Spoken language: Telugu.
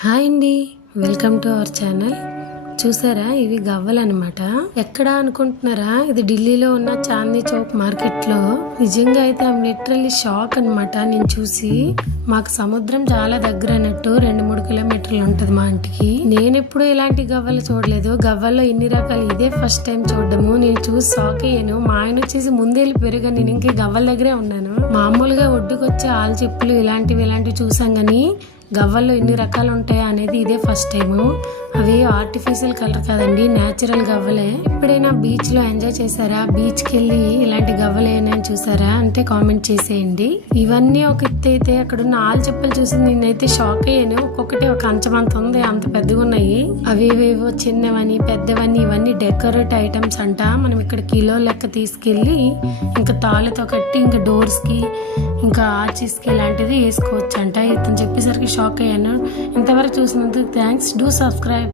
హాయ్ అండి, వెల్కమ్ టు అవర్ ఛానల్. చూసారా, ఇవి గవ్వలు అనమాట. ఎక్కడ అనుకుంటున్నారా? ఇది ఢిల్లీలో ఉన్న చాందీ చౌక్ మార్కెట్లో. నిజంగా అయితే ఐఎమ్ లిటరల్లీ షాక్ అనమాట. నేను చూసి మాకు సముద్రం చాలా దగ్గర అన్నట్టు 2-3 కిలోమీటర్లు ఉంటది మా ఇంటికి. నేను ఎప్పుడు ఇలాంటి గవ్వలు చూడలేదు. గవ్వల్లో ఇన్ని రకాలు ఇదే ఫస్ట్ టైం చూడడము. నేను చూసి షాక్ అయ్యాను. మా ఆయన వచ్చేసి ముందెళ్ళి పెరుగా, నేను ఇంకా గవ్వల దగ్గరే ఉన్నాను. మామూలుగా ఒడ్డుకొచ్చే ఆలు చెప్పులు ఇలాంటివి చూసాం కానీ గవ్వల్లో ఇన్ని రకాలు ఉంటాయా అనేది ఇదే ఫస్ట్ టైము. అవి ఆర్టిఫిషియల్ కలర్ కాదండి, న్యాచురల్ గవ్వలే. ఎప్పుడైనా బీచ్ లో ఎంజాయ్ చేశారా? బీచ్ కి వెళ్ళి ఇలాంటి గవ్వలు ఏమైనా చూసారా అంటే కామెంట్ చేసేయండి. ఇవన్నీ ఒక ఎత్తు అయితే అక్కడ ఉన్న ఆలు చెప్పులు చూసి నేనైతే షాక్ అయ్యాను. ఒక్కొక్కటి ఒక అంచమంత ఉంది, అంత పెద్దగా ఉన్నాయి. అవి ఏవేవో చిన్నవని పెద్దవని ఇవన్నీ డెకరేట్ ఐటమ్స్ అంట. మనం ఇక్కడ కిలో లెక్క తీసుకెళ్ళి ఇంకా తాళ్ళతో కట్టి ఇంకా డోర్స్ కి ఇంకా ఆర్చెస్ కి ఇలాంటిది వేసుకోవచ్చు అంట. ఇతను చెప్పేసరికి షాక్ అయ్యాను. ఇంతవరకు చూసినందుకు థ్యాంక్స్. Do subscribe.